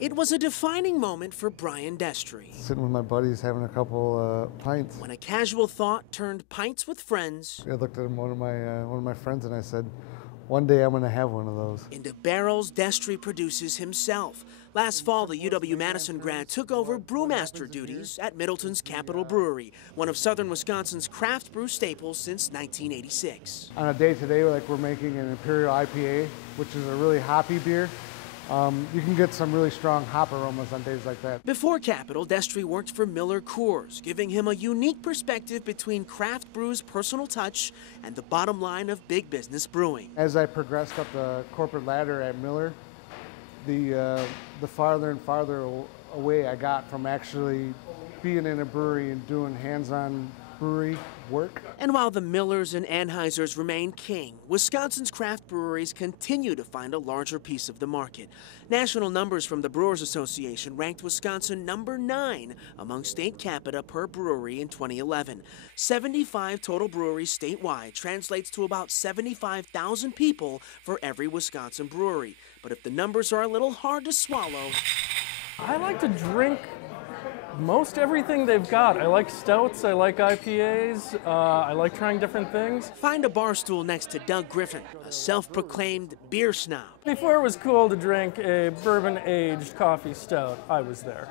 It was a defining moment for Brian Destry. Sitting with my buddies having a couple pints. When a casual thought turned pints with friends. I looked at one of my friends and I said, one day I'm going to have one of those. Into barrels Destry produces himself. Last fall, the UW-Madison grad took over brewmaster duties at Middleton's Capitol Brewery, one of southern Wisconsin's craft brew staples since 1986. On a day today, like we're making an Imperial IPA, which is a really hoppy beer. You can get some really strong hop aromas on days like that. Before Capitol, Destry worked for Miller Coors, giving him a unique perspective between craft brew's personal touch and the bottom line of big business brewing. As I progressed up the corporate ladder at Miller, the farther and farther away I got from actually being in a brewery and doing hands-on brewery work. And while the Millers and Anheisers remain king, Wisconsin's craft breweries continue to find a larger piece of the market. National numbers from the Brewers Association ranked Wisconsin number 9 among state capita per brewery in 2011. 75 total breweries statewide translates to about 75,000 people for every Wisconsin brewery. But if the numbers are a little hard to swallow, I like to drink most everything they've got. I like stouts, I like IPAs, I like trying different things. Find a bar stool next to Doug Griffin, a self-proclaimed beer snob. Before it was cool to drink a bourbon-aged coffee stout, I was there.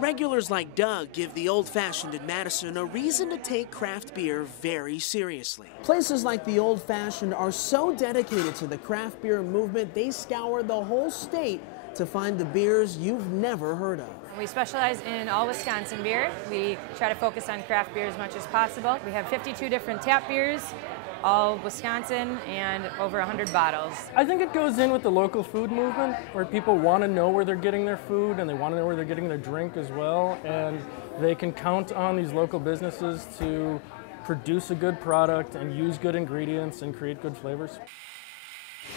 Regulars like Doug give the Old-Fashioned in Madison a reason to take craft beer very seriously. Places like the Old-Fashioned are so dedicated to the craft beer movement, they scour the whole state to find the beers you've never heard of. We specialize in all Wisconsin beer. We try to focus on craft beer as much as possible. We have 52 different tap beers, all Wisconsin, and over 100 bottles. I think it goes in with the local food movement, where people want to know where they're getting their food and they want to know where they're getting their drink as well, and they can count on these local businesses to produce a good product and use good ingredients and create good flavors.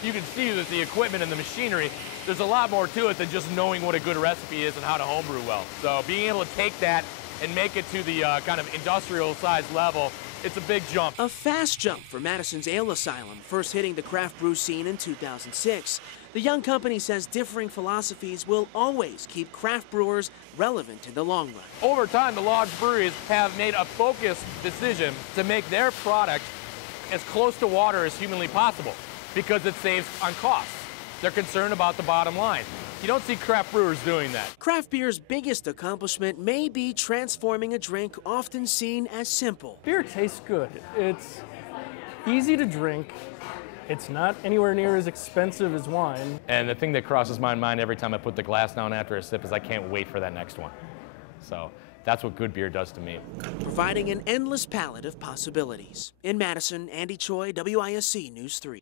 You can see that the equipment and the machinery, there's a lot more to it than just knowing what a good recipe is and how to homebrew well. So being able to take that and make it to the kind of industrial size level, it's a big jump. A fast jump for Madison's Ale Asylum, first hitting the craft brew scene in 2006. The young company says differing philosophies will always keep craft brewers relevant in the long run. Over time, the large breweries have made a focused decision to make their product as close to water as humanly possible, because it saves on costs. They're concerned about the bottom line. You don't see craft brewers doing that. Craft beer's biggest accomplishment may be transforming a drink often seen as simple. Beer tastes good. It's easy to drink. It's not anywhere near as expensive as wine. And the thing that crosses my mind every time I put the glass down after a sip is I can't wait for that next one. So that's what good beer does to me. Providing an endless palette of possibilities. In Madison, Andy Choi, WISC News 3.